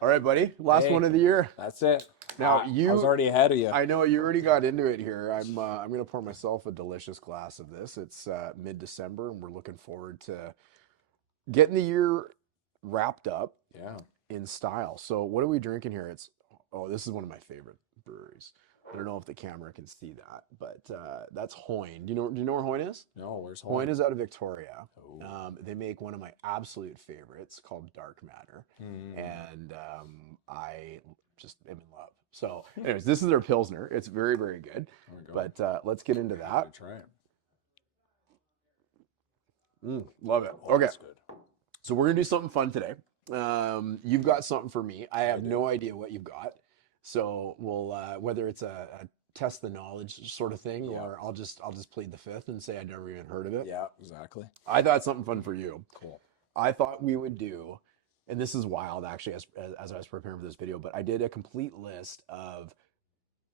All right, buddy. Last one Hey, of the year. that's it. Now I was you, already ahead of you. I know you already got into it here. I'm gonna pour myself a delicious glass of this. It's mid-December, and we're looking forward to getting the year wrapped up Yeah. in style. So what are we drinking here? This is one of my favorite breweries. I don't know if the camera can see that, but that's Hoyne. Do you know where Hoyne is? No, where's Hoyne Horn? is out of Victoria. Oh. They make one of my absolute favorites called Dark Matter, Hmm. and I just am in love. So, anyways, this is their Pilsner. It's very, very good. There we go. But let's get into Give it that. a try. Love it. Oh, Okay, that's good. so we're gonna do something fun today. You've got something for me. I I have do. no idea what you've got. So we'll whether it's a test the knowledge sort of thing, Yeah. or I'll just plead the fifth and say I'd never even heard of it. Yeah, exactly. I thought something fun for you. Cool. I thought we would do, and this is wild actually, as I was preparing for this video, but I did a complete list of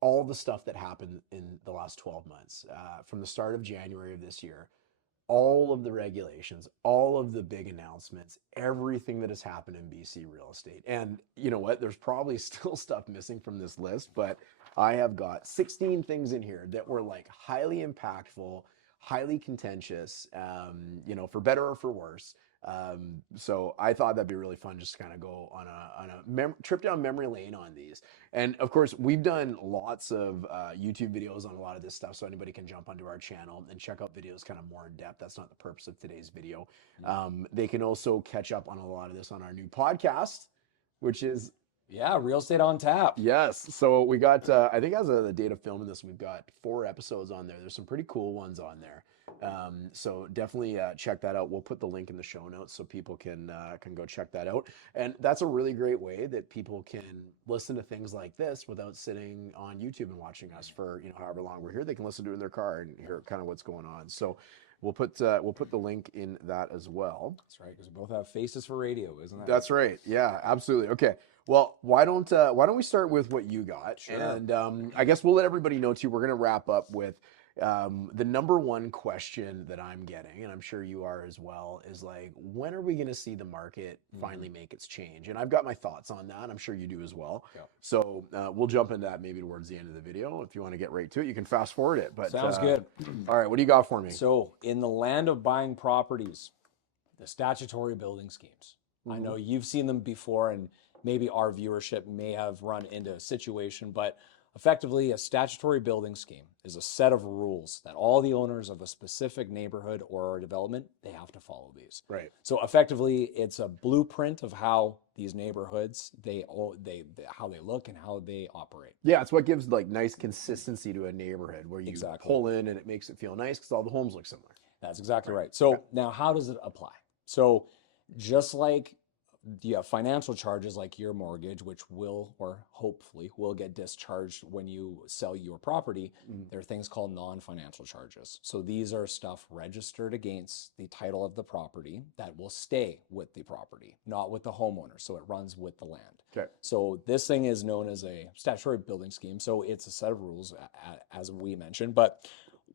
all the stuff that happened in the last 12 months, from the start of January of this year, all of the regulations, all of the big announcements, everything that has happened in BC real estate. And you know what? There's probably still stuff missing from this list, but I have got 16 things in here that were like highly impactful, highly contentious, for better or for worse. So I thought that'd be really fun just to kind of go on a trip down memory lane on these. And of course, we've done lots of YouTube videos on a lot of this stuff, so anybody can jump onto our channel and check out videos kind of more in depth. That's not the purpose of today's video. Mm. They can also catch up on a lot of this on our new podcast, which is Yeah, real estate on tap. yes. So we got, I think as of the date of filming this, we've got 4 episodes on there. There's some pretty cool ones on there. So definitely check that out. We'll put the link in the show notes so people can go check that out. And that's a really great way that people can listen to things like this without sitting on YouTube and watching us for however long we're here. They can listen to it in their car and hear kind of what's going on. So we'll put the link in that as well. That's right, because we both have faces for radio, isn't that? That's right. Yeah, absolutely. Okay. Well, why don't we start with what you got? Sure. And I guess we'll let everybody know too. We're going to wrap up with the number one question that I'm getting, and I'm sure you are as well, is like, when are we going to see the market finally make its change? And I've got my thoughts on that. I'm sure you do as well. Yeah. So we'll jump into that maybe towards the end of the video. If you want to get right to it, you can fast forward it. But Sounds good. all right, what do you got for me? So, in the land of buying properties, the statutory building schemes. I know you've seen them before, and maybe our viewership may have run into a situation, but effectively, a statutory building scheme is a set of rules that all the owners of a specific neighborhood or development, they have to follow these. Right. So effectively, it's a blueprint of how these neighborhoods how they look and how they operate. Yeah, it's what gives like nice consistency to a neighborhood where you Exactly. pull in and it makes it feel nice because all the homes look similar. That's exactly right. So Okay. now, how does it apply? So just like you have financial charges like your mortgage, which will or hopefully will get discharged when you sell your property, there are things called non-financial charges. So these are stuff registered against the title of the property that will stay with the property, not with the homeowner. So it runs with the land. Okay. So this thing is known as a statutory building scheme. So it's a set of rules, as we mentioned. But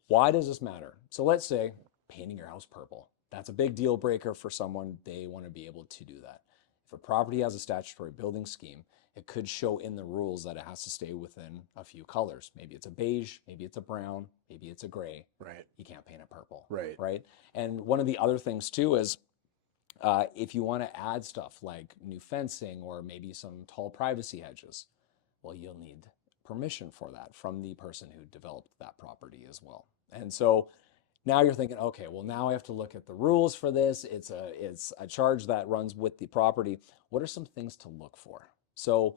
why does this matter? So let's say painting your house purple. That's a big deal breaker for someone. They want to be able to do that. If a property has a statutory building scheme, it could show in the rules that it has to stay within a few colors. Maybe it's a beige, maybe it's a brown, maybe it's a gray. Right. You can't paint it purple. Right. Right. And one of the other things too is if you want to add stuff like new fencing or maybe some tall privacy hedges, well, you'll need permission for that from the person who developed that property as well. And so now you're thinking, okay, well, now I have to look at the rules for this. It's a charge that runs with the property. What are some things to look for? So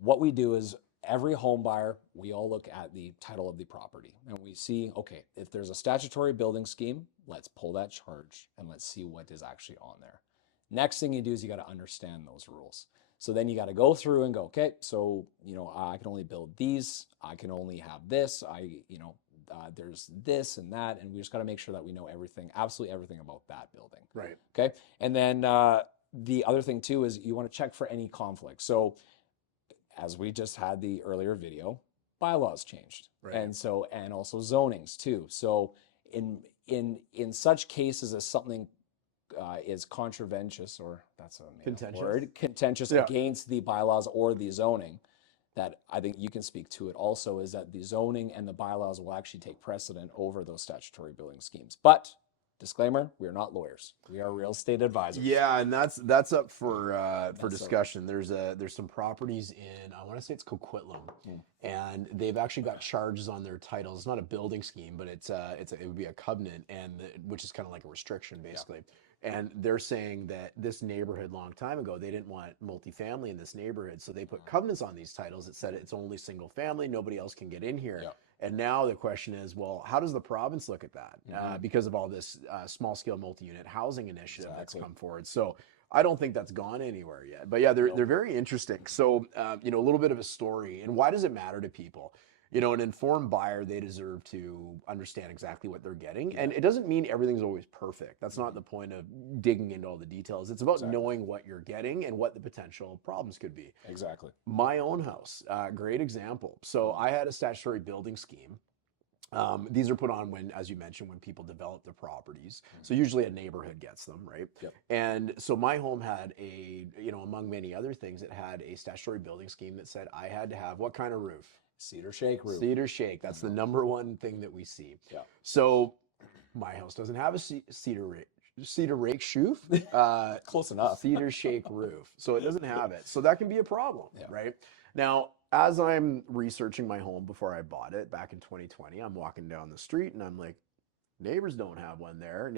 what we do is every home buyer, we all look at the title of the property and we see, okay, if there's a statutory building scheme, let's pull that charge and let's see what is actually on there. Next thing you do is you got to understand those rules. So then you got to go through and go, okay, so, I can only build these. I can only have this. There's this and that, and we just got to make sure that we know everything, absolutely everything about that building. Right. Okay. And then the other thing too is you want to check for any conflict. So as we just had the earlier video, bylaws changed, Right. and also zonings too. So in such cases as something is contentious, or that's a made up Contentious. word, contentious Yeah. against the bylaws or the zoning, that I think you can speak to it also, is that the zoning and the bylaws will actually take precedent over those statutory building schemes. But disclaimer, we are not lawyers. We are real estate advisors. Yeah, and that's up for That's a discussion. There's some properties in, I want to say it's Coquitlam, mm, and they've actually got charges on their titles. It's not a building scheme, but it would be a covenant, which is kind of like a restriction yeah. basically. And they're saying that this neighborhood long time ago, they didn't want multifamily in this neighborhood, so they put covenants on these titles that said it's only single family, nobody else can get in here. Yeah. And now the question is, well, how does the province look at that? Because of all this small scale multi unit housing initiative that's Exactly. come forward. So I don't think that's gone anywhere yet. But yeah, they're Nope. very interesting. So you know, a little bit of a story, and why does it matter to people? You know, an informed buyer, they deserve to understand exactly what they're getting. Yeah. And it doesn't mean everything's always perfect. That's not the point of digging into all the details. It's about Exactly. knowing what you're getting and what the potential problems could be. Exactly. My own house, great example. So I had a statutory building scheme. These are put on when, as you mentioned, when people develop their properties. So usually a neighborhood gets them, right? Yep. And so my home had you know, among many other things, it had a statutory building scheme that said I had to have what kind of roof? Cedar shake roof. Cedar shake. That's the number one thing that we see. Yeah. So my house doesn't have a cedar rake roof, Close enough. cedar shake roof. So it doesn't have it. So that can be a problem, Yeah. right? Now, as I'm researching my home before I bought it back in 2020, I'm walking down the street and I'm like, neighbors don't have one there.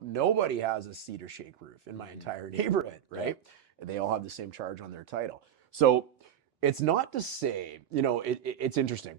Nobody has a cedar shake roof in my entire neighborhood, right? And they all have the same charge on their title. So it's not to say, you know, it's interesting.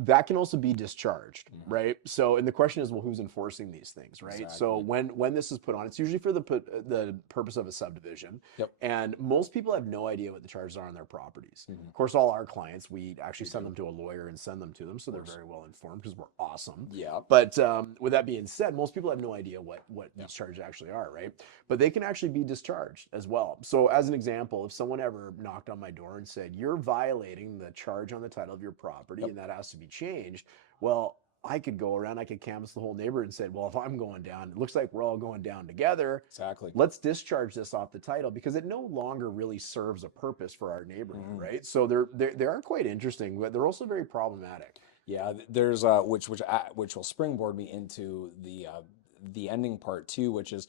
That can also be discharged, right? So, and the question is, well, who's enforcing these things, right? Exactly. So when this is put on, it's usually for the purpose of a subdivision. Yep. And most people have no idea what the charges are on their properties. Of course, all our clients, we actually send them to a lawyer and send them to them, so they're very well informed because we're awesome. Yeah. But with that being said, most people have no idea what these charges actually are, right? But they can actually be discharged as well. So as an example, if someone ever knocked on my door and said, you're violating the charge on the title of your property and that has to be changed, well, I could go around, I could canvass the whole neighborhood and say, well, if I'm going down, it looks like we're all going down together. Exactly. Let's discharge this off the title because it no longer really serves a purpose for our neighborhood, right? So they are quite interesting, but they're also very problematic. Yeah, there's which will springboard me into the ending part too, which is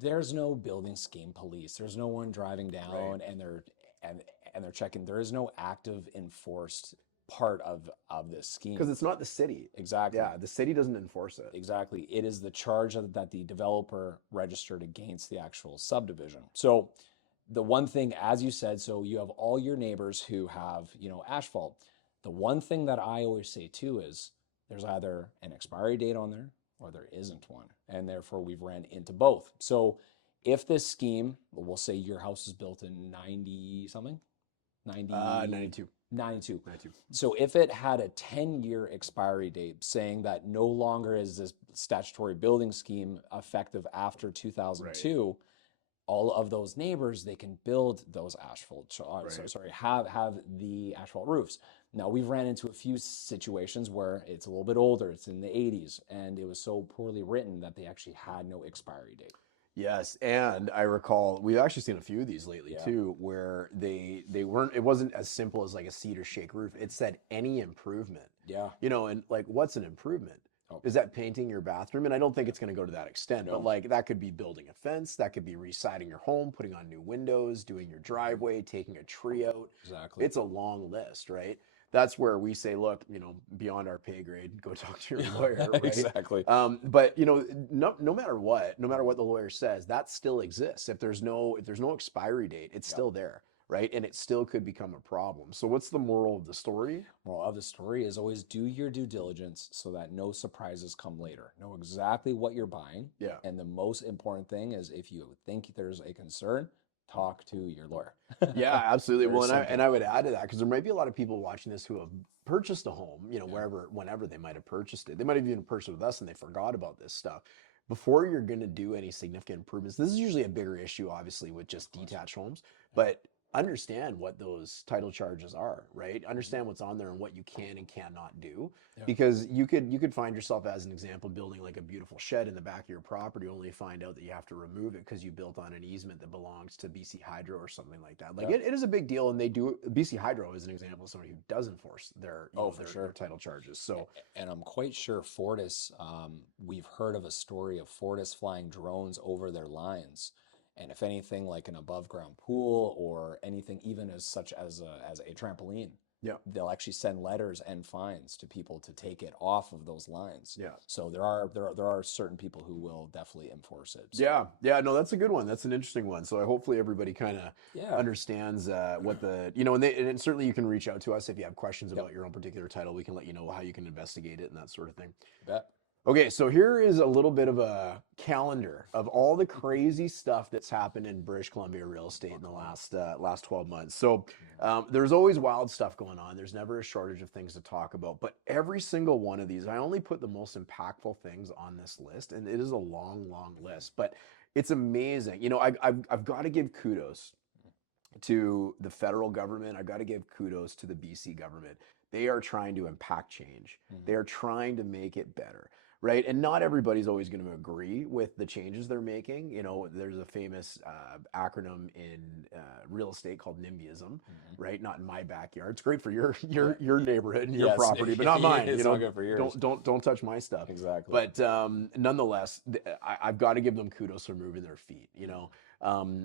there's no building scheme police. There's no one driving down and they're checking. There is no active enforced part of this scheme Because it's not the city. Exactly. Yeah, the city doesn't enforce it. Exactly. It is the charge that the developer registered against the actual subdivision. So the one thing, as you said, so you have all your neighbors who have, you know, asphalt. The one thing that I always say too is there's either an expiry date on there or there isn't one. And therefore we've ran into both. So if this scheme, we'll say your house is built in 90 something, 92. 92. So if it had a 10-year expiry date saying that no longer is this statutory building scheme effective after 2002, all of those neighbors, they can build those have the asphalt roofs. Now we've ran into a few situations where it's a little bit older, it's in the 80s, and it was so poorly written that they actually had no expiry date. Yes, and I recall we've actually seen a few of these lately too, where they weren't. It wasn't as simple as like a cedar shake roof. It said any improvement. Yeah. You know, and like, what's an improvement? Oh. Is that painting your bathroom? And I don't think it's going to go to that extent, but like that could be building a fence, that could be residing your home, putting on new windows, doing your driveway, taking a tree out. Exactly. It's a long list, right? That's where we say, look, you know, beyond our pay grade, go talk to your lawyer, right? Exactly. But you know, no matter what the lawyer says, that still exists. If there's no expiry date, it's still there, right? And it still could become a problem. So what's the moral of the story? Moral of the story is always do your due diligence so that no surprises come later. Know exactly what you're buying. Yeah. And the most important thing is if you think there's a concern, talk to your lawyer. Yeah, absolutely. Very Well, simple. and I would add to that because there might be a lot of people watching this who have purchased a home, you know, whenever they might have purchased it. They might have even purchased with us and they forgot about this stuff. Before you're going to do any significant improvements, this is usually a bigger issue, obviously, with just detached homes. But understand what those title charges are, right? Understand what's on there and what you can and cannot do. Yeah. Because you could find yourself, as an example, building like a beautiful shed in the back of your property, only find out that you have to remove it because you built on an easement that belongs to BC Hydro or something like that. Like Yeah. it is a big deal, and they do. BC Hydro is an example of somebody who does enforce their Oh, for their sure. title charges. So And I'm quite sure Fortis, we've heard of a story of Fortis flying drones over their lines. And if anything like an above ground pool or anything even as such as a trampoline, yeah, they'll actually send letters and fines to people to take it off of those lines. yeah. So there are certain people who will definitely enforce it. So Yeah, yeah, no, that's a good one. That's an interesting one. So hopefully everybody kind of yeah. understands what the and certainly you can reach out to us if you have questions Yep. about your own particular title. We can let you know how you can investigate it and that sort of thing. Bet. Okay, so here is a little bit of a calendar of all the crazy stuff that's happened in British Columbia real estate in the last 12 months. So there's always wild stuff going on. There's never a shortage of things to talk about. But every single one of these, I only put the most impactful things on this list, and it is a long, long list. But it's amazing. I've got to give kudos to the federal government. I've got to give kudos to the BC government. They are trying to impact change. They Mhm. are trying to make it better, right? And not everybody's always going to agree with the changes they're making. There's a famous acronym in real estate called NIMBYism, Mhm. right? Not in my backyard. It's great for your Yeah. your neighborhood and your Yes, property, but not mine. it's not good for yours. Don't touch my stuff. Exactly. But nonetheless, I've got to give them kudos for moving their feet.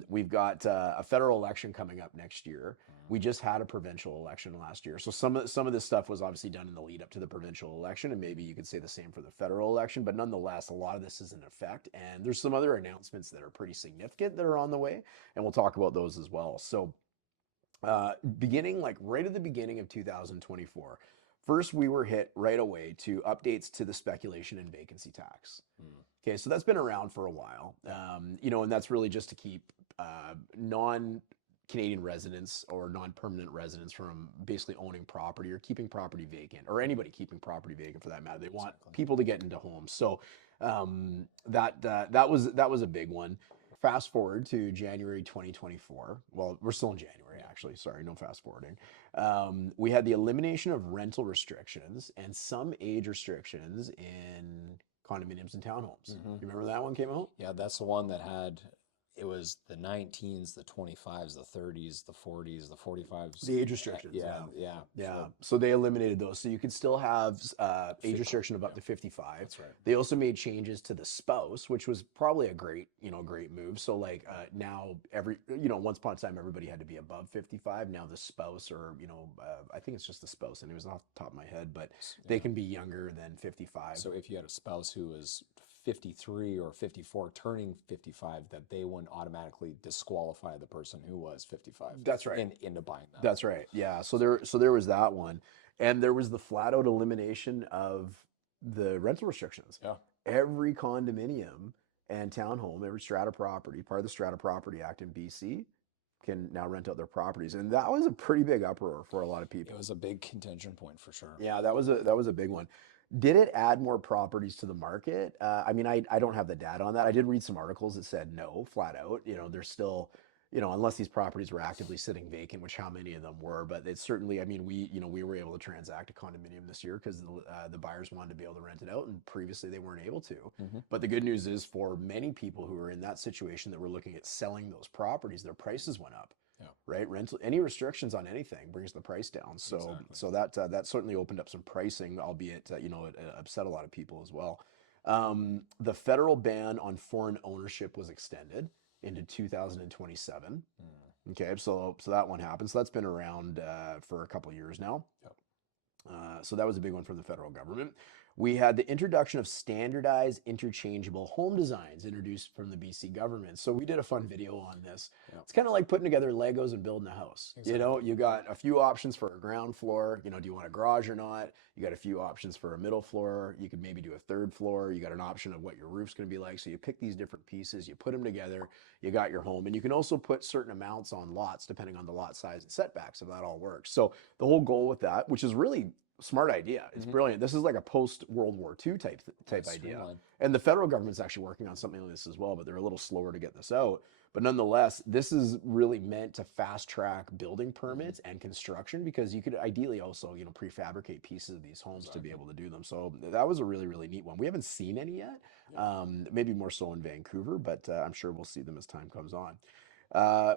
We've got a federal election coming up next year. We just had a provincial election last year, so some of this stuff was obviously done in the lead up to the provincial election, and maybe you could say the same for the federal election. But nonetheless, a lot of this is in effect, and there's some other announcements that are pretty significant that are on the way, and we'll talk about those as well. So, beginning like right at the beginning of 2024. First, we were hit right away to updates to the speculation and vacancy tax. Mm. Okay, so that's been around for a while, and that's really just to keep non-Canadian residents or non-permanent residents from basically owning property or keeping property vacant, or anybody keeping property vacant for that matter. They want Exactly. people to get into homes, so that was a big one. Fast forward to January 2024. Well, we're still in January, actually. Sorry, no fast forwarding. We had the elimination of rental restrictions and some age restrictions in condominiums and townhomes. Hmm. You remember that one came out? Yeah, that's the one that had it was the 19s, the 25s, the 30s, the 40s, the 45s. The age restrictions, Yeah, yeah. yeah. Yeah. So they eliminated those. So you could still have age Fif- restriction of up yeah, to 55. that's right. They also made changes to the spouse, which was probably a great move. So like now once upon a time everybody had to be above 55. Now the spouse or, I think it's just the spouse, and it was off the top of my head, but they Yeah. can be younger than 55. So if you had a spouse who was 53 or 54 turning 55, that they wouldn't automatically disqualify the person who was 55 That's right. into buying that. That's right. Yeah. So there was that one. And there was the flat out elimination of the rental restrictions. Yeah. Every condominium and townhome, every strata property, part of the Strata Property Act in BC, can now rent out their properties. And that was a pretty big uproar for a lot of people. It was a big contention point for sure. Yeah, that was a big one. Did it add more properties to the market? I mean, I don't have the data on that. I did read some articles that said no, flat out. There's still, unless these properties were actively sitting vacant, which how many of them were, but it's certainly, I mean, we were able to transact a condominium this year because the buyers wanted to be able to rent it out, and previously they weren't able to. Hmm. But the good news is for many people who are in that situation that were looking at selling those properties, their prices went up. Yeah. Right, rental, any restrictions on anything brings the price down. So Exactly. so that certainly opened up some pricing, albeit it upset a lot of people as well. The federal ban on foreign ownership was extended into 2027. Mm. Okay, so that one happened. So that's been around for a couple of years now. Yep. So that was a big one from the federal government. We had the introduction of standardized interchangeable home designs introduced from the BC government. So we did a fun video on this. Yep. It's kind of like putting together Legos and building a house. Exactly. You got a few options for a ground floor. Do you want a garage or not? You got a few options for a middle floor. You could maybe do a third floor. You got an option of what your roof's going to be like. So you pick these different pieces, you put them together, you got your home. And you can also put certain amounts on lots depending on the lot size and setbacks, if that all works. So the whole goal with that, which is really smart idea. It's brilliant. This is like a post World War II type idea. Streamline. And the federal government's actually working on something like this as well, but they're a little slower to get this out. But nonetheless, this is really meant to fast track building Mhm. permits and construction because you could ideally also, prefabricate pieces of these homes to be Exactly. able to do them. So that was a really, really neat one. We haven't seen any yet, Yeah. maybe more so in Vancouver, but I'm sure we'll see them as time comes on.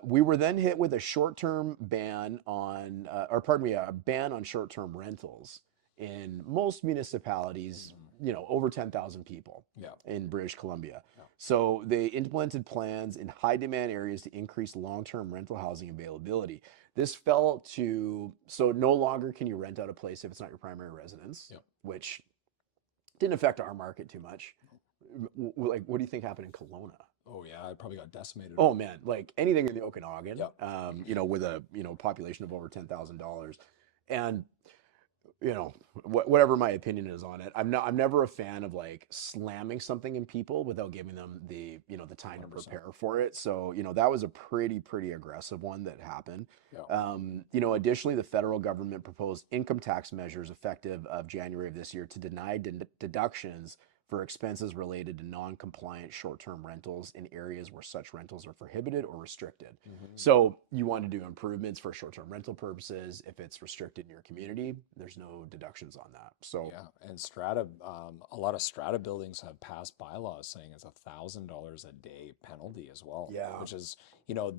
We were then hit with a short-term ban on, or pardon me, a ban on short-term rentals in most municipalities, Mhm. over 10,000 people Yeah. in British Columbia. Yeah. So they implemented plans in high demand areas to increase long-term rental housing availability. This fell to, so no longer can you rent out a place if it's not your primary residence, Yep. which didn't affect our market too much. Like, what do you think happened in Kelowna? Oh yeah, it probably got decimated. Oh man, like anything in the Okanagan, Yep. with a population of over $10,000, and whatever my opinion is on it, I'm never a fan of like slamming something in people without giving them the time to 100%. prepare for it. So that was a pretty aggressive one that happened. Yeah. Additionally, the federal government proposed income tax measures effective of January of this year to deny deductions for expenses related to non-compliant short-term rentals in areas where such rentals are prohibited or restricted. Hmm. So you want to do improvements for short-term rental purposes. If it's restricted in your community, there's no deductions on that. So Yeah, and strata, a lot of strata buildings have passed bylaws saying it's $1,000 a day penalty as well, yeah, which is,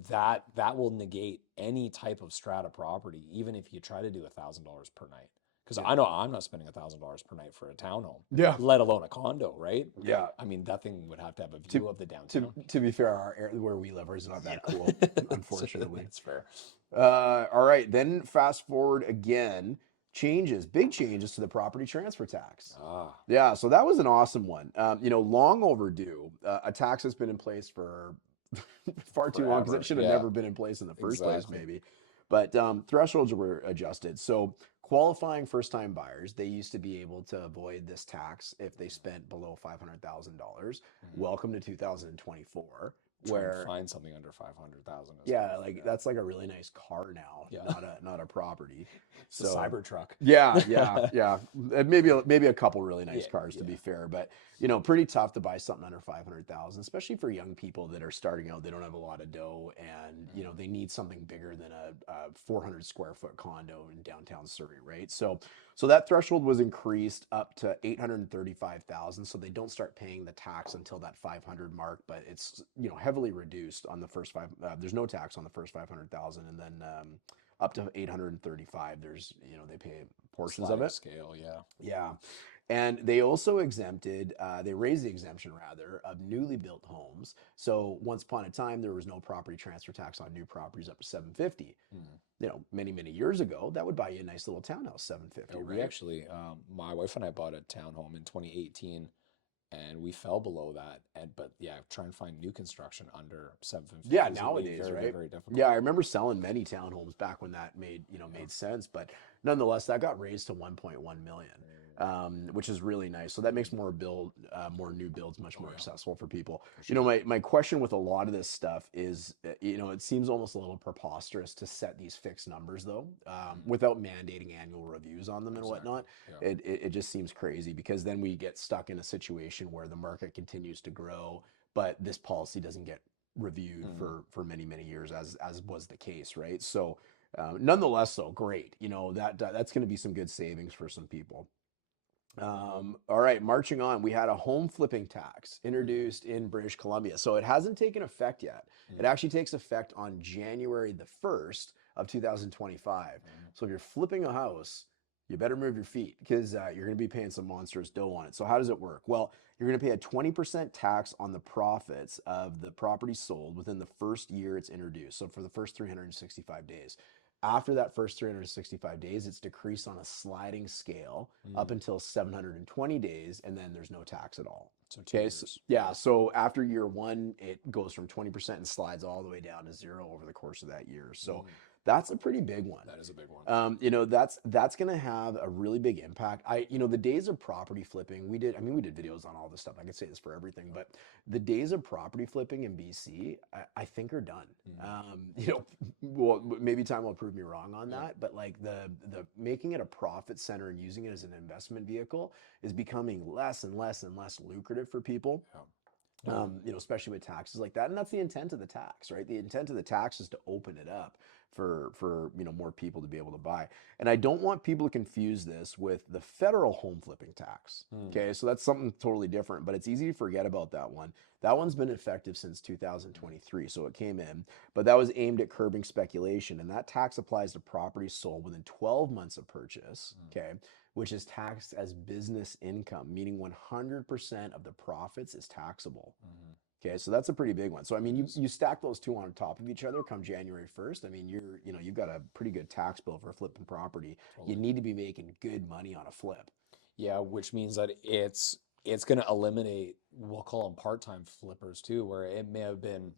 that will negate any type of strata property, even if you try to do $1,000 per night. Because yeah, I know I'm not spending $1,000 per night for a townhome, yeah, let alone a condo, right? yeah. I mean, that thing would have to have a To view of the to downtown. to be fair, our area where we live is not that cool, Yeah, unfortunately. that's fair. All right, then fast forward again. Big changes to the property transfer tax. Ah, Yeah, so that was an awesome one. Long overdue. A tax has been in place for far too long because it forever. should have Yeah, never been in place in the first place, exactly. maybe. But thresholds were adjusted. So qualifying first-time buyers, they used to be able to avoid this tax if they spent below $500,000. Mhm. Welcome to 2024, Try and where find something under 500,000 is tough. yeah, like Yeah. that's like a really nice car now, Yeah. not a property. It's a So Cybertruck. yeah, yeah, yeah. And maybe a couple really nice Yeah, cars to be yeah. fair, but pretty tough to buy something under 500,000, especially for young people that are starting out. They don't have a lot of dough, and Mhm. they need something bigger than a 400 square foot condo in downtown Surrey, right? So that threshold was increased up to 835,000. So they don't start paying the tax until that 500 mark, but it's heavily reduced on the first five. There's no tax on the first 500,000, and then up to 835, there's they pay portions of Sliding it. scale, yeah. Yeah. And they also they raised the exemption rather of newly built homes. So once upon a time, there was no property transfer tax on new properties up to 750. Mhm. Many years ago, that would buy you a nice little townhouse, Yeah, 750, we right? actually, my wife and I bought a townhome in 2018, and we fell below that. And but yeah, try and find new construction under Yeah, 750 is going to be nowadays, very, right? very difficult. Yeah, I remember selling many townhomes back when that Yeah. made sense, but nonetheless, that got raised to 1.1 million, which is really nice. So that makes more new builds much Oh more yeah, accessible for people. for sure. My question with a lot of this stuff is, it seems almost a little preposterous to set these fixed numbers though, Mhm. without mandating annual reviews on them and Exactly. whatnot. Yeah. It just seems crazy because then we get stuck in a situation where the market continues to grow, but this policy doesn't get reviewed Mhm. for many years as was the case, right? So nonetheless, though, great. That's going to be some good savings for some people. All right, marching on, we had a home flipping tax Mhm. introduced in British Columbia. So it hasn't taken effect yet. It Mhm. actually takes effect on January the 1st of 2025. Mhm. So if you're flipping a house, you better move your feet because you're going to be paying some monstrous dough on it. So how does it work? Well, you're going to pay a 20% tax on the profits of the property sold within the first year it's introduced. So for the first 365 days. After that first 365 days, it's decreased on a sliding scale up Mhm. until 720 days, and then there's no tax at all. So two Okay, so, years. yeah, so after year one, it goes from 20% and slides all the way down to zero over the course of that year. So Mhm. that's a pretty big one. That is a big one. That's going to have a really big impact. The days of property flipping, we did videos on all this stuff. I could say this for everything, but the days of property flipping in BC, I think are done. Mhm. Well, maybe time will prove me wrong on Yeah. that, but like the making it a profit center and using it as an investment vehicle is becoming less and less and less lucrative for people. Yeah. Yeah. Especially with taxes like that. And that's the intent of the tax, right? The intent of the tax is to open it up for more people to be able to buy. And I don't want people to confuse this with the federal home flipping tax. Hmm. Okay, so that's something totally different, but it's easy to forget about that one. That one's been effective since 2023, so it came in, but that was aimed at curbing speculation, and that tax applies to properties sold within 12 months of purchase, okay, which is taxed as business income, meaning 100% of the profits is taxable. Hmm. Okay, so that's a pretty big one. So I mean, It you is. you stack those two on top of each other come January 1st. I mean, you've got a pretty good tax bill for flipping property. You Totally. need to be making good money on a flip. Yeah, which means that it's going to eliminate, we'll call them part-time flippers too, where it may have been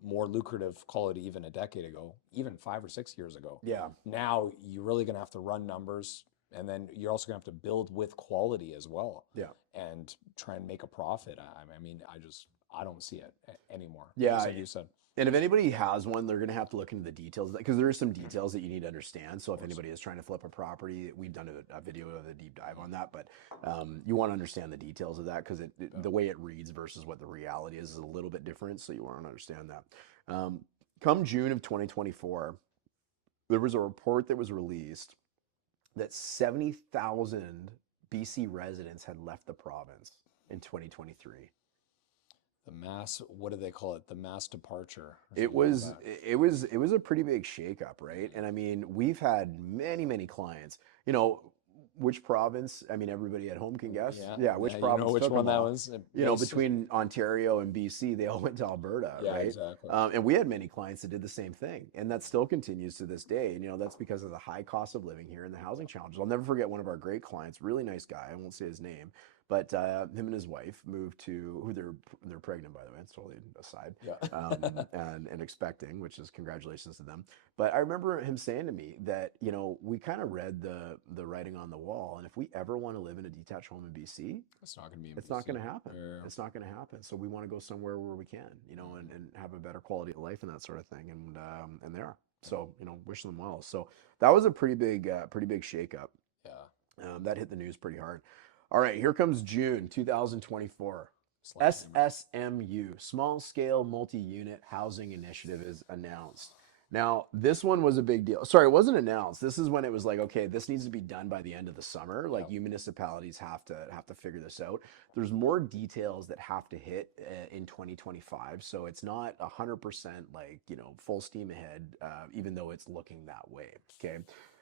more lucrative, call it even a decade ago, even 5 or 6 years ago. Yeah, Now you're really going to have to run numbers, and then you're also going to have to build with quality as well, yeah, and try and make a profit. I mean, I don't see it anymore. Just yeah. like you said, of And if anybody has one, they're going to have to look into the details because there are some details that you need to understand. So if course. anybody is trying to flip a property, we've done a video of a deep dive on Mhm. that. But you want to understand the details of that because Yeah. the way it reads versus what the reality is a little bit different. So you want to understand that. Come June of 2024, there was a report that was released that 70,000 BC residents had left the province in 2023. The mass, what do they call it? The mass departure or It something like was that. it was a pretty big shakeup, right? And Mhm. I mean, we've had many clients. Which province? I mean, everybody at home can guess. Yeah, Yeah, yeah, which you know province which took one them that all? was based. Between Ontario and BC, they all went to Alberta, Yeah, right? exactly. And we had many clients that did the same thing, and that still continues to this day. And that's because of the high cost of living here and the housing challenges. I'll never forget one of our great clients, really nice guy. I won't say his name, but him and his wife moved to who they're pregnant, by the way. It's totally aside, Yeah. and expecting, which is congratulations to them. But I remember him saying to me that we kind of read the writing on the wall, and if we ever want to live in a detached home in BC, It's not going to be in it's not going BC. to happen. Yeah. It's not going to happen. So we want to go somewhere where we can, Mhm. and have a better quality of life and that sort of thing. And they are. Yeah. So wish them well. So that was a pretty big shakeup. Yeah. That hit the news pretty hard. All right, here comes June 2024. Sledgehammer. SSMU, Small Scale Multi Unit Housing Initiative, is announced. Now, this one was a big deal. Sorry, it wasn't announced. This is when it was like, okay, this needs to be done by the end of the summer. Like Yep. you municipalities have to figure this out. There's more details that have to hit in 2025, so it's not 100% like full steam ahead, even though it's looking that way. Okay,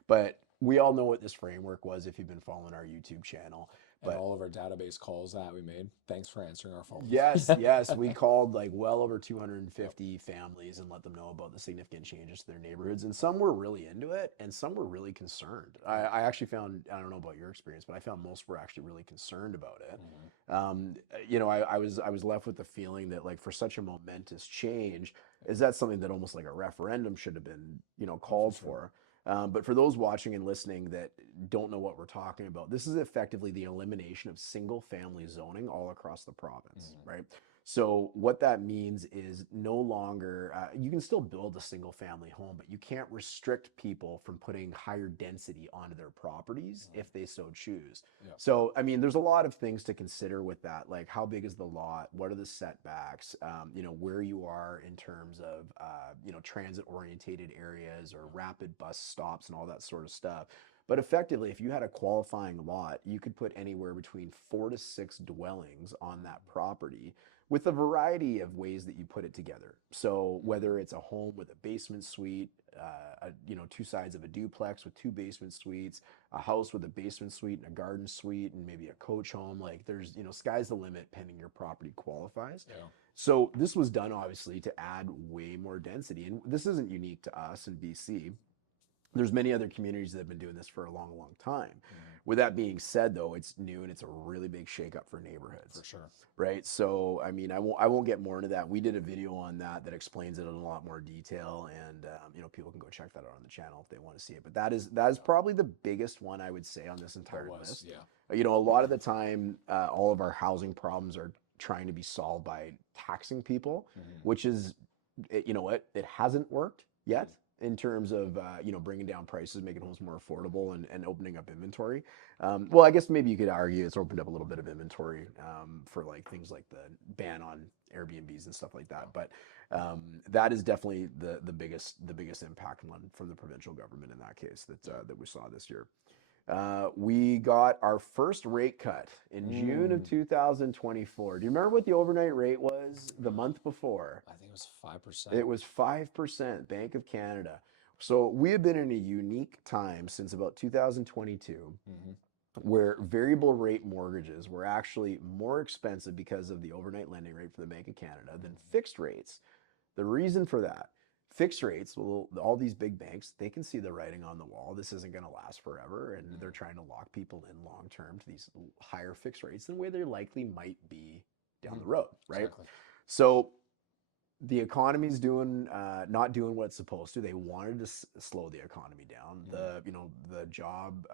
but we all know what this framework was if you've been following our YouTube channel. And But all of our database calls that we made. Thanks for answering our phones. yes, yes, we Yep. called like well over 250 families and let them know about the significant changes to their neighborhoods. And some were really into it, and some were really concerned. Yep. I actually found, I don't know about your experience, but I found most were actually really concerned about it. Mhm. I was left with the feeling that like for such a momentous change, is that something that almost like a referendum should have been, Oh, for called sure. for. But for those watching and listening that don't know what we're talking about, this is effectively the elimination of single family zoning all across the province, Mhm. right? So what that means is no longer you can still build a single family home, but you can't restrict people from putting higher density onto their properties Mhm. if they so choose. Yep. So I mean, there's a lot of things to consider with that, like how big is the lot, what are the setbacks, where you are in terms of transit orientated areas or rapid bus stops and all that sort of stuff. But effectively, if you had a qualifying lot, you could put anywhere between 4 to 6 dwellings on that property with a variety of ways that you put it together. So Mhm. whether it's a home with a basement suite, two sides of a duplex with two basement suites, a house with a basement suite and a garden suite, and maybe a coach home, like there's, sky's the limit pending your property qualifies. Yeah. So this was done obviously to add way more density, and this isn't unique to us in BC. There's many other communities that have been doing this for a long time. Mhm. With that being said, though, it's new and it's a really big shakeup for For neighborhoods, sure. right? So, I mean, I won't get more into that. We did a video on that explains it in a lot more detail, and people can go check that out on the channel if they want to see it. But that is Yeah. probably the biggest one I would say on this That entire was, list. yeah. A lot of the time, all of our housing problems are trying to be solved by taxing people, Mhm. which is, you know what, it hasn't worked yet. in terms of bringing down prices, making homes more affordable, and opening up inventory. Well, I guess maybe you could argue it's opened up a little bit of inventory for like things like the ban on Airbnbs and stuff like that. But that is definitely the biggest impact one from the provincial government in that case that we saw this year. We got our first rate cut in June of Mm, 2024. Do you remember what the overnight rate was the month before? I think it was 5%. It was 5%, Bank of Canada. So we have been in a unique time since about 2022 Hmm. where variable rate mortgages were actually more expensive because of the overnight lending rate for the Bank of Canada than fixed rates. The reason for that, fixed rates, well, all these big banks, they can see the writing on the wall. This isn't going to last forever, and they're trying to lock people in long term to these higher fixed rates than where they likely might be down Hmm. the road, right? Exactly. So the economy's doing not doing what it's supposed to. They wanted to slow the economy down. Hmm. The job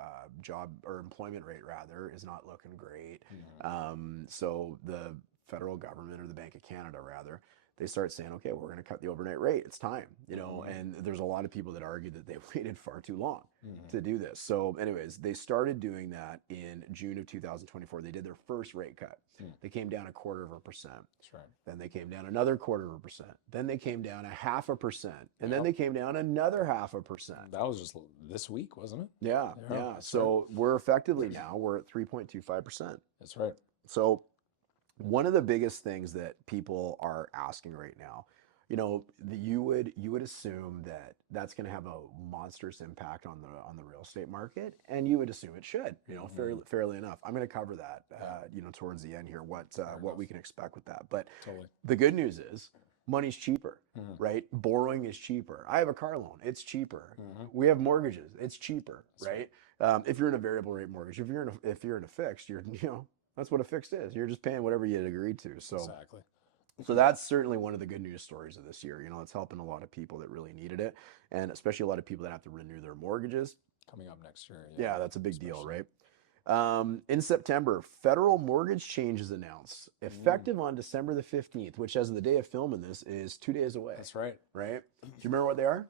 or employment rate rather is not looking great. Hmm. So the federal government or the Bank of Canada rather, they start saying, okay, we're going to cut the overnight rate. It's time, Hmm. And there's a lot of people that argue that they waited far too long Hmm. to do this. So, anyways, they started doing that in June of 2024. They did their first rate cut. Hmm. They came down a quarter of a percent. That's right. Then they came down another quarter of a percent. Then they came down a half a percent. And then Yep. they came down another half a percent. That was just this week, wasn't it? Yeah, Yeah, yeah. that's right. So we're at 3.25%. That's right. So one of the biggest things that people are asking right now, you would assume that that's going to have a monstrous impact on the real estate market, and you would assume it should, Hmm. fairly enough. I'm going to cover that, Yeah, towards the end here, fair what enough. we can expect with that. But Totally. the good news is money's cheaper, Hmm. right? Borrowing is cheaper. I have a car loan, it's cheaper. Hmm. We have mortgages, it's cheaper, That's right. right? If you're in a variable rate mortgage, if you're in a fixed, that's what a fixed is. You're just paying whatever you had agreed to. Exactly. So that's certainly one of the good news stories of this year. It's helping a lot of people that really needed it, and especially a lot of people that have to renew their mortgages. Coming up next year, yeah, Yeah, that's a big deal, especially. right? In September, federal mortgage changes announced, Mm, effective on December the 15th, which, as of the day of filming this, is 2 days away, that's right. right? Do you remember what they are?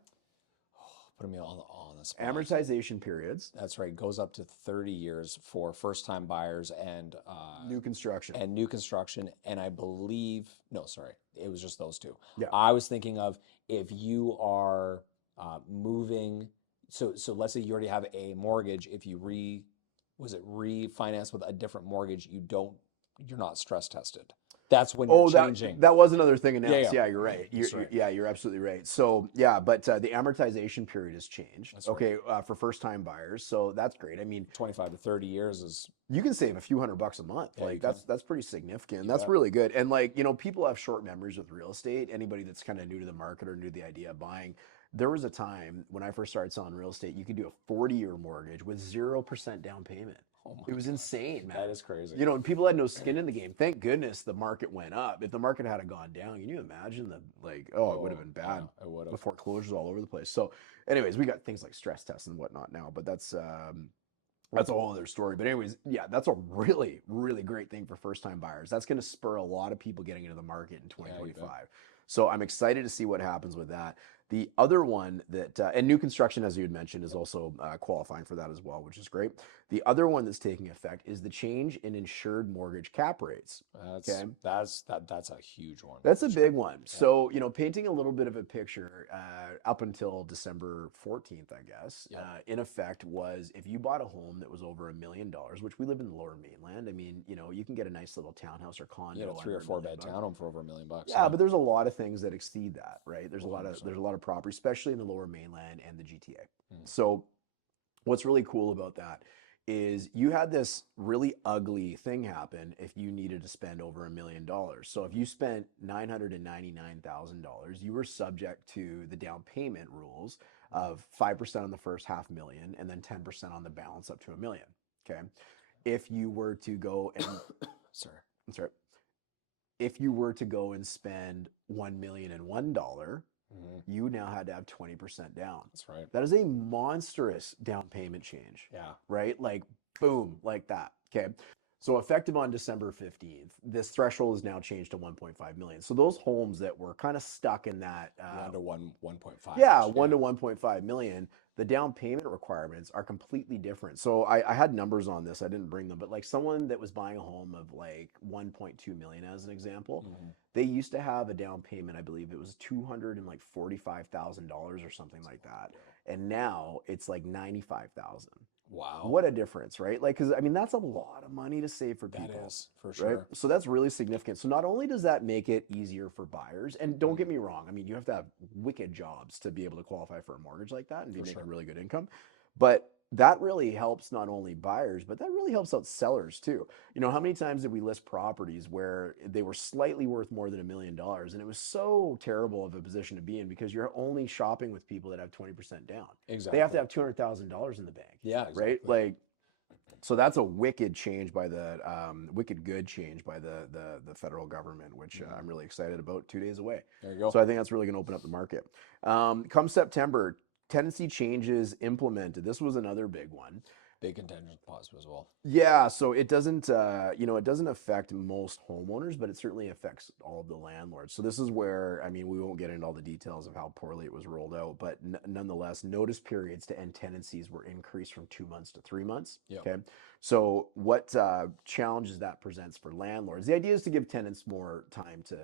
Putting me on the spot. Amortization periods, That's right. Goes up to 30 years for first-time buyers new construction. and new construction. And I believe, no, sorry, it was just those two. Yeah. I was thinking of if you are moving. So let's say you already have a mortgage. If you was it refinance with a different mortgage, you're not stress tested. That's when you're Oh, that changing. that was another thing Yeah, announced. yeah, Yeah, you're right. that's right. Yeah, you're absolutely right. So yeah, but the amortization period has changed. That's right. Okay, for first-time buyers. So that's great. I mean, 25 to 30 years is, you can save a few $100 a month. yeah, you Like can. that's pretty significant. You That's bet. really good. And like, people have short memories with real estate. Anybody that's kind of new to the market or new to the idea of buying, there was a time when I first started selling real estate, you could do a 40-year mortgage with 0% down payment. Oh my It was gosh. insane, man. That is crazy. And people had no skin in the game. Thank goodness the market went up. If the market had gone down, can you imagine it would have Oh, been yeah, bad. it would The have. foreclosures all over the place. So, anyways, we got things like stress tests and whatnot now, but that's a whole other story. But anyways, yeah, that's a really, really great thing for first-time buyers. That's going to spur a lot of people getting into the market in Yeah, you bet. 2025. So I'm excited to see what happens with that. The other one and new construction, as you had mentioned, is also qualifying for that as well, which is great. The other one that's taking effect is the change in insured mortgage cap rates. Okay. That's a huge one That's for a sure. big one. Yeah. So, painting a little bit of a picture up until December 14th, I guess, Yep. in effect was if you bought a home that was over $1 million, which we live in the lower mainland. I mean, you can get a nice little townhouse or You get condo a three under or a four million bed bucks. townhome for over $1 million. Yeah, Yeah. but there's a lot of things that exceed that, right? There's a lot of 100%. there's a lot of property, especially in the lower mainland and the GTA. Mm. So what's really cool about that is you had this really ugly thing happen if you needed to spend over $1 million. So if you spent $999,000, you were subject to the down payment rules of 5% on the first half million and then 10% on the balance up to a million. Okay. If you were to go and Sorry. I'm sorry, if you were to go and spend $1,001, Hmm. you now had to have 20% down. That's right. That is a monstrous down payment change, Yeah. right? Like, boom, like that. Okay. So effective on December 15th, this threshold is now changed to 1.5 million. So those homes that were kind of stuck in that, 1 to 1.5. yeah, 1 Yeah. to 1.5 million, the down payment requirements are completely different. So I had numbers on this. I didn't bring them, but like someone that was buying a home of like 1.2 million as an example, Mm-hmm. they used to have a down payment, I believe it was $245,000 or something like that. And now it's like 95,000. Wow. What a difference, right? Like, because I mean, that's a lot of money to save for That people, is for right? sure. So that's really significant. So not only does that make it easier for buyers, and don't Mm, get me wrong, I mean, you have to have wicked jobs to be able to qualify for a mortgage like that and be for making sure. really good income, but that really helps not only buyers, but that really helps out sellers too. You know, how many times did we list properties where they were slightly worth more than $1 million, and it was so terrible of a position to be in because you're only shopping with people that have 20% down. They have to Exactly. have $200,000 in the bank, Yeah, right? exactly. Like, so that's a wicked change by the wicked good change by the federal government, which Hmm. I'm really excited about. 2 days away, There you so go. I think that's really going to open up the market. Come September, tenancy changes implemented. This was another big one. Big contingent deposit as well. Yeah, so it doesn't, it doesn't affect most homeowners, but it certainly affects all of the landlords. So this is where, I mean, we won't get into all the details of how poorly it was rolled out, but nonetheless, notice periods to end tenancies were increased from 2 months to 3 months. Yep. Okay, so what challenges that presents for landlords? The idea is to give tenants more time to,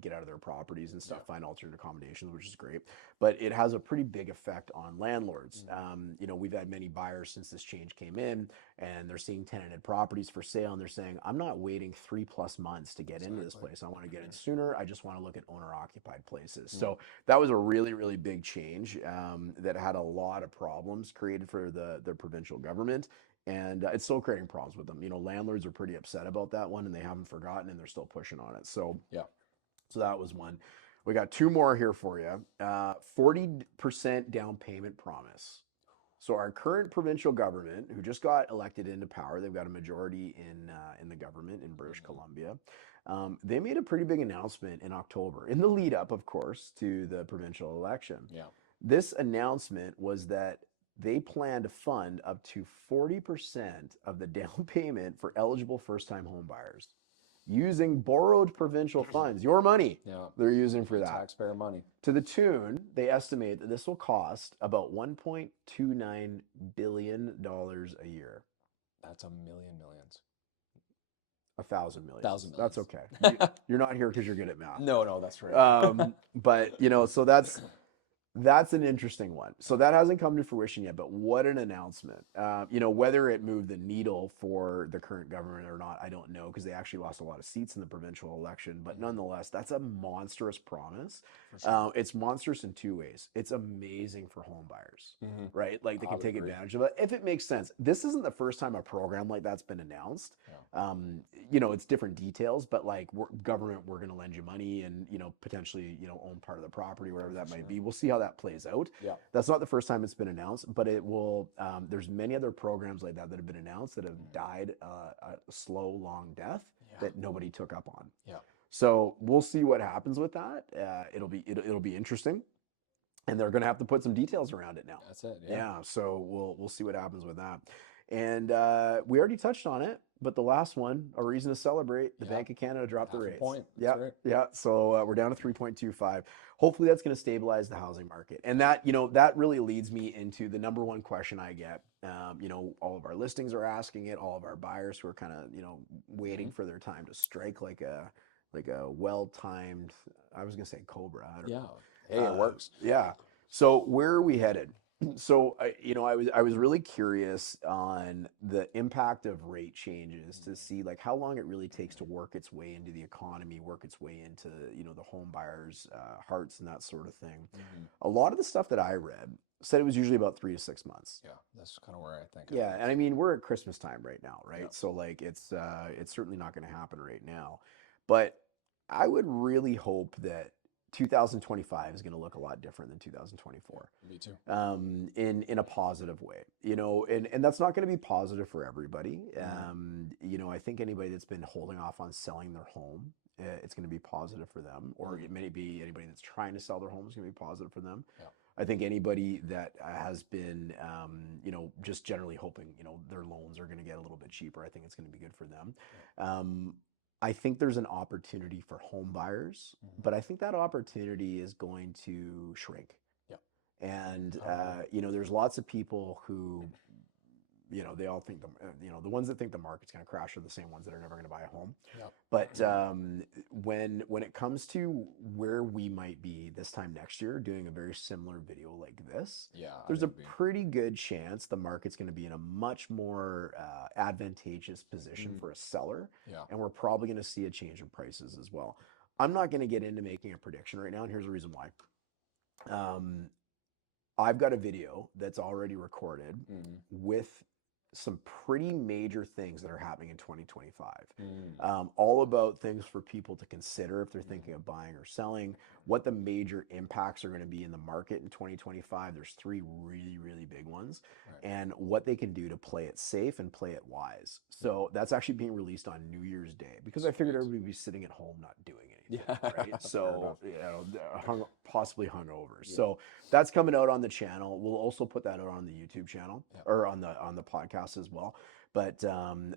get out of their properties and stuff, Yep. find alternate accommodations, which is great. But it has a pretty big effect on landlords. Mm. We've had many buyers since this change came in and they're seeing tenanted properties for sale and they're saying, I'm not waiting 3+ months to get into this Exactly. place. I want to get in sooner. I just want to look at owner occupied places. Mm. So that was a really, really big change that had a lot of problems created for the provincial government. And it's still creating problems with them. Landlords are pretty upset about that one and they haven't forgotten and they're still pushing on it. Yeah. So that was one. We got two more here for you. 40% down payment promise. So our current provincial government, who just got elected into power, they've got a majority in the government in British Hmm. Columbia. They made a pretty big announcement in October, in the lead up, of course, to the provincial election. Yeah. This announcement was that they plan to fund up to 40% of the down payment for eligible first-time home buyers using borrowed provincial funds, your money Yeah. they're using for My that. taxpayer money. To the tune, they estimate that this will cost about $1.29 billion a year. That's a million millions. 1,000 millions. Thousand That's millions. okay. You're not here because you're good at math. No, no, that's right. But so that's an interesting one. So that hasn't come to fruition yet, but what an announcement. Whether it moved the needle for the current government or not, I don't know because they actually lost a lot of seats in the provincial election. But Mhm. nonetheless, that's a monstrous promise. For sure. It's monstrous in two ways. It's amazing for home buyers, Hmm. right? Like they I can would take agree. advantage of it if it makes sense. This isn't the first time a program like that's been announced. Yeah. It's different details, but like government, we're going to lend you money and, potentially, own part of the property, whatever Oh, for that might sure. be. We'll see how that plays out. Yeah. That's not the first time it's been announced, but it will. There's many other programs like that that have been announced that have died a slow, long death Yeah. that nobody took up on. Yeah. So we'll see what happens with that. It'll be interesting, and they're going to have to put some details around it now. That's it. Yeah. Yeah, so we'll see what happens with that. And we already touched on it, but the last one, a reason to celebrate, the Yeah. Bank of Canada dropped the Half a rates. point. That's Yeah, right. yeah. So we're down to 3.25. Hopefully that's going to stabilize the housing market. And that really leads me into the number one question I get. All of our listings are asking it, all of our buyers who are kind of, waiting Hmm. for their time to strike like a well-timed, I was going to say cobra, I don't Yeah. know. Hey, it works. Yeah. So where are we headed? So I was really curious on the impact of rate changes to see like how long it really takes to work its way into the economy, work its way into the home buyers' hearts and that sort of thing. Hmm. A lot of the stuff that I read said it was usually about 3 to 6 months. Yeah. That's kind of where I think it Yeah, and I lands. mean we're at Christmas time right now, Yeah. right? So like it's certainly not going to happen right now, but I would really hope that 2025 is going to look a lot different than Yeah. 2024 Me too. in a positive way, and that's not going to be positive for everybody. Hmm. I think anybody that's been holding off on selling their home, it's going to be positive for them, or Hmm. it may be anybody that's trying to sell their home is going to be positive for them. Yeah. I think anybody that has been, just generally hoping, their loans are going to get a little bit cheaper, I think it's going to be good for them. Yep. Um, I think there's an opportunity for home buyers, but I think that opportunity is going to shrink. Yep. And, I agree. there's lots of people who, they all think the ones that think the market's going to crash are the same ones that are never going to buy a home. Yep. But when it comes to where we might be this time next year, doing a very similar video like this, Yeah, I there's a think it'd be. pretty good chance the market's going to be in a much more advantageous position for a seller, Yeah. and we're probably going to see a change in prices as well. I'm not going to get into making a prediction right now, and here's the reason why. Um, I've got a video that's already recorded with some pretty major things that are happening in 2025. All about things for people to consider if they're thinking of buying or selling, what the major impacts are going to be in the market in 2025. There's three really, really big ones, Right. and what they can do to play it safe and play it wise. So that's actually being released on New Year's Day because I figured Sweet. everybody would be sitting at home not doing anything, Yeah. right? Fair So, enough. possibly hungover. Yeah. So that's coming out on the channel. We'll also put that out on the YouTube channel Yeah. or on the podcast as well. But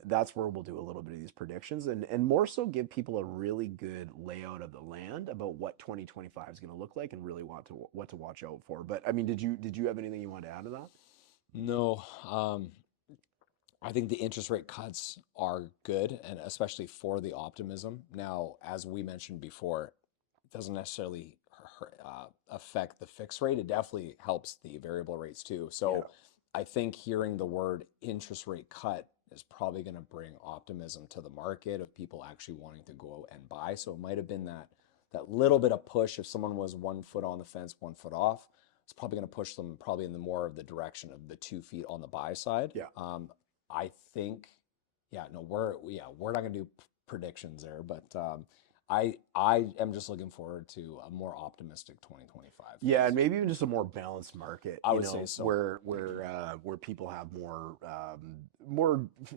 that's where we'll do a little bit of these predictions and more so give people a really good layout of the land about what 2025 is going to look like and really what to watch out for. But I mean, did you have anything you wanted to add to that? No, I think the interest rate cuts are good, and especially for the optimism. Now, as we mentioned before, it doesn't necessarily affect the fixed rate. It definitely helps the variable rates too. Yeah. So I think hearing the word interest rate cut is probably going to bring optimism to the market of people actually wanting to go out and buy. So it might have been that little bit of push if someone was 1 foot on the fence, 1 foot off. It's probably going to push them probably in the more of the direction of the 2 feet on the buy side. Yeah. I think, yeah, no, we're not going to do predictions there, but I am just looking forward to a more optimistic 2025. Yeah, and maybe even just a more balanced market, I would say so. where people have more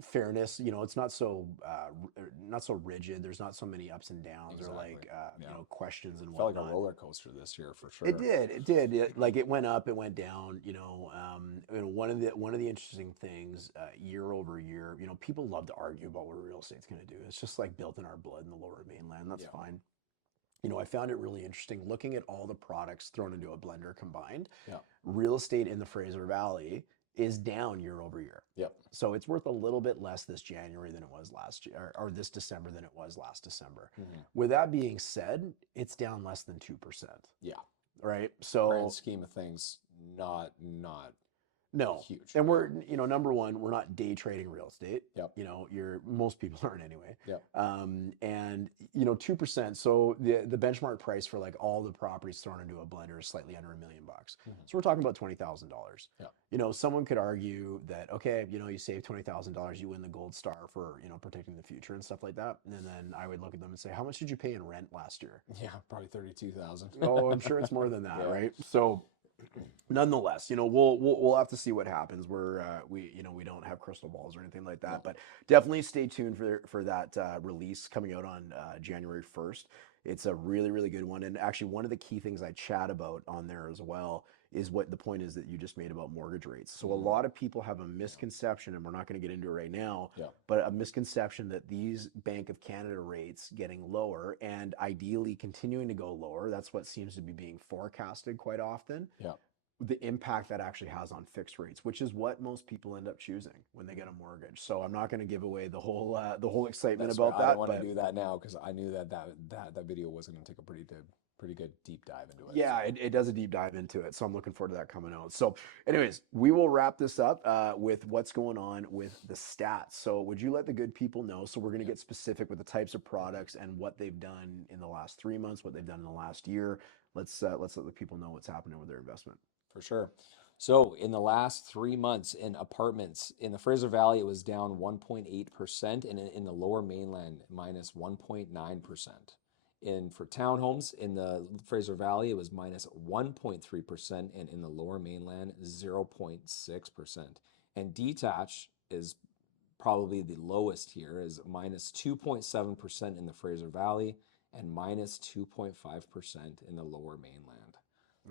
fairness. It's not so rigid. There's not so many ups and downs or Exactly. like Yeah. questions and Felt like a whatnot. roller coaster this year for It sure. did. It did. Like it went up, it went down. One of the interesting things year over year. People love to argue about what real estate's going to do. It's just like built in our blood in the Lower Mainland. That's Yeah. fine. I found it really interesting looking at all the products thrown into a blender combined. Yeah. Real estate in the Fraser Valley is down year over year. Yep. So it's worth a little bit less this January than it was last year, or this December than it was last December. With that being said, it's down less than 2%. Yeah. Right. So Grand scheme of things, not no. huge. And we're, number one, we're not day trading real estate. Yep. Most people aren't anyway. Yep. And 2%. So the benchmark price for like all the properties thrown into a blender is slightly under $1 million. So we're talking about $20,000. Yeah. Someone could argue that, okay, you save $20,000, you win the gold star for, protecting the future and stuff like that. And then I would look at them and say, how much did you pay in rent last year? Yeah, probably 32,000. Oh, I'm sure it's more than that, Yeah. right? So nonetheless, we'll have to see what happens. We don't have crystal balls or anything like that, No. but definitely stay tuned for that release coming out on January 1st. It's a really, really good one. And actually, one of the key things I chat about on there as well is what the point is that you just made about mortgage rates. So a lot of people have a misconception, and we're not going to get into it right now, Yeah. but a misconception that these Bank of Canada rates getting lower and ideally continuing to go lower, that's what seems to be being forecasted quite often. Yeah. The impact that actually has on fixed rates, which is what most people end up choosing when they get a mortgage. So I'm not going to give away the whole excitement That's about right. that. I don't want but to do that now because I knew that video was going to take a pretty good deep dive into it. Yeah, So. it does a deep dive into it. So I'm looking forward to that coming out. So anyways, we will wrap this up with what's going on with the stats. So would you let the good people know? So we're going to get specific with the types of products and what they've done in the last 3 months, what they've done in the last year. Let's let the people know what's happening with their investment. For sure. So in the last 3 months in apartments in the Fraser Valley, it was down 1.8%, and in the Lower Mainland, minus 1.9%. For townhomes in the Fraser Valley, it was minus 1.3%, and in the Lower Mainland, 0.6%. And detached is probably the lowest here, is minus 2.7% in the Fraser Valley and minus 2.5% in the Lower Mainland.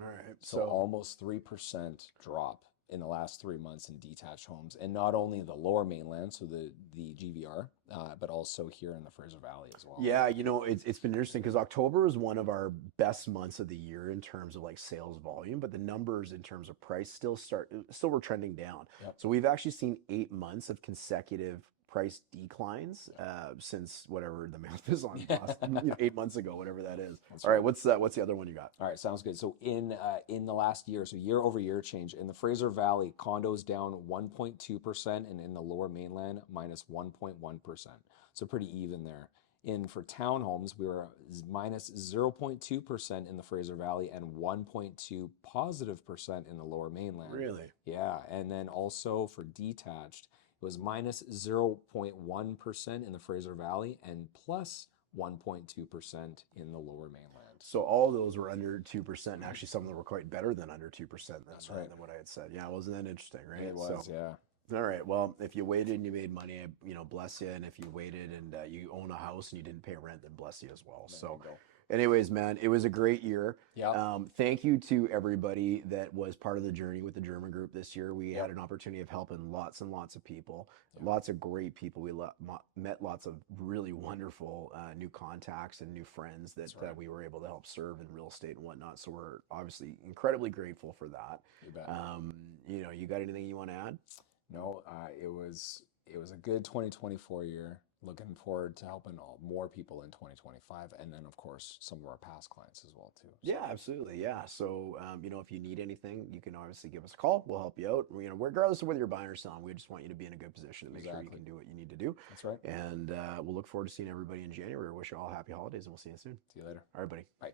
All right. So So almost 3% drop in the last 3 months in detached homes, and not only the lower mainland, so the GVR, but also here in the Fraser Valley as well. yeah, it's been interesting because October is one of our best months of the year in terms of like sales volume, but the numbers in terms of price still we're trending down. Yep. So we've actually seen 8 months of consecutive price declines Yep. since whatever the math is on Yeah. last 8 months ago, whatever that is. That's All right, right. what's the other one you got? All right, sounds good. So in the last year, so year over year change in the Fraser Valley, condos down 1.2%, and in the Lower Mainland minus 1.1%. So pretty even there. In for townhomes, we were minus 0.2% in the Fraser Valley and 1.2 positive percent in the Lower Mainland. Really? Yeah, and then also for detached, it was minus 0.1% in the Fraser Valley and plus 1.2% in the Lower Mainland. So all of those were under 2%, and actually some of them were quite better than under 2% That's right. than what I had said. Yeah, wasn't that interesting, It right? So was, yeah. all right. Well, if you waited and you made money, bless you. And if you waited and you own a house and you didn't pay rent, then bless you as well. There you So, go. anyways, man, it was a great year. Yep. Thank you to everybody that was part of the journey with the German group this year. We had Yep. an opportunity of helping lots and lots of people, Yeah. lots of great people. We met lots of really wonderful new contacts and new friends that That's right. we were able to help serve in real estate and whatnot. So we're obviously incredibly grateful for that. You bet. You got anything you want to add? No, it was a good 2024 year. Looking forward to helping more people in 2025, and then of course some of our past clients as well too. So Yeah, absolutely. Yeah. So, if you need anything, you can obviously give us a call. We'll help you out. Regardless of whether you're buying or selling, we just want you to be in a good position to make sure you exactly. can do what you need to do. That's right. And we'll look forward to seeing everybody in January. Wish you all happy holidays, and we'll see you soon. See you later. All right, buddy. Bye.